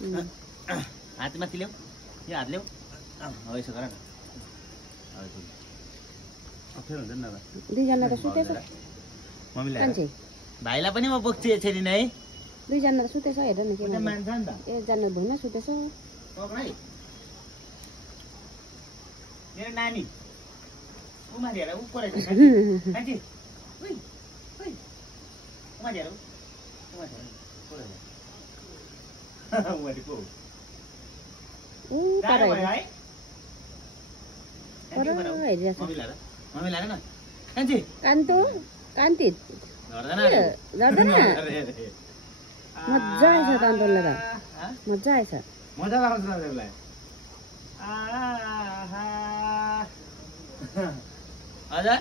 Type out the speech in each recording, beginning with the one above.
हात माथि ल्याऊ यो हात ल्याऊ हो यसो गर न अप्ठ्यारो हुन्छ नि अब दुईजना त सुतेछ मम्मीलाई भाइलाई पनि म बोक्छु यसरी नै दुईजना त सुतेछ हेर न के मान्छ नि त एकजना धुन सुतेछ पक्राइ मेरो नानी उमा हेर उ परेछ कान्छी उइ उइ उमा हेर उमा हेर परेछ उमा को उ पर है मम्मीलाई न कान्छी कान्तु कान्ति गर्दैन गर्दैन मजा आएछ कान्तुलाई त मजा आएछ मजा लाग्छ त्यसलाई हजुर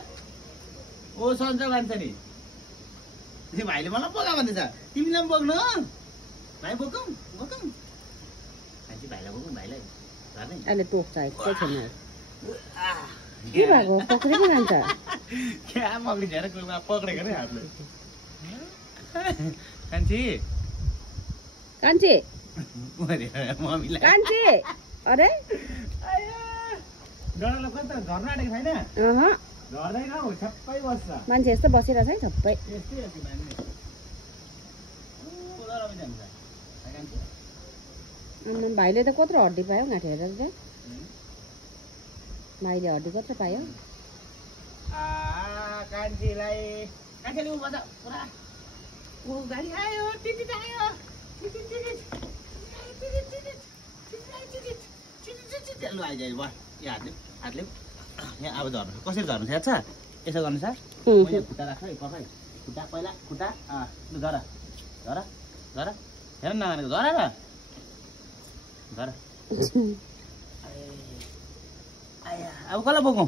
ओ सन्चो मान्छ नि भाइले मलाई बोका भन्दैछ तिमीलाई पनि बोक्नु भाइ बोकौँ बोकौँ भाइलाई बोकौँ भाइलाई अहिले टोक्छ एकै छैन के भएको पक्रेको जान्छ क्या मग्ली झ्याएर पक्रेको नि हातले कान्छी कान्छी मम्मीलाई कान्छी अरे डरलाई कता झर्न आँटेको छैन झर्दैन हौ सबै बस्छ मान्छे यस्तो बसिरहेछ है सबै यस्तै हो कि मान्छे भाइले त कत्रो हड्डी पायो गाँठी हेरेर चाहिँ भाइले हड्डी कत्रो पायो कान्छीलाई कान्छीले उ बजा पुरा ऊ गाडी आयो टिटिट आयो लु आइज भयो यो हातले यहाँ अब झर्नु कसरी झर्नु छ याद छ यसो गर्नु सर खुट्टा राख्छ है पकाइ खुट्टा पहिला खुट्टा लु झर झर झर हेर न नगानेको झर झर अब कसलाई बोकौँ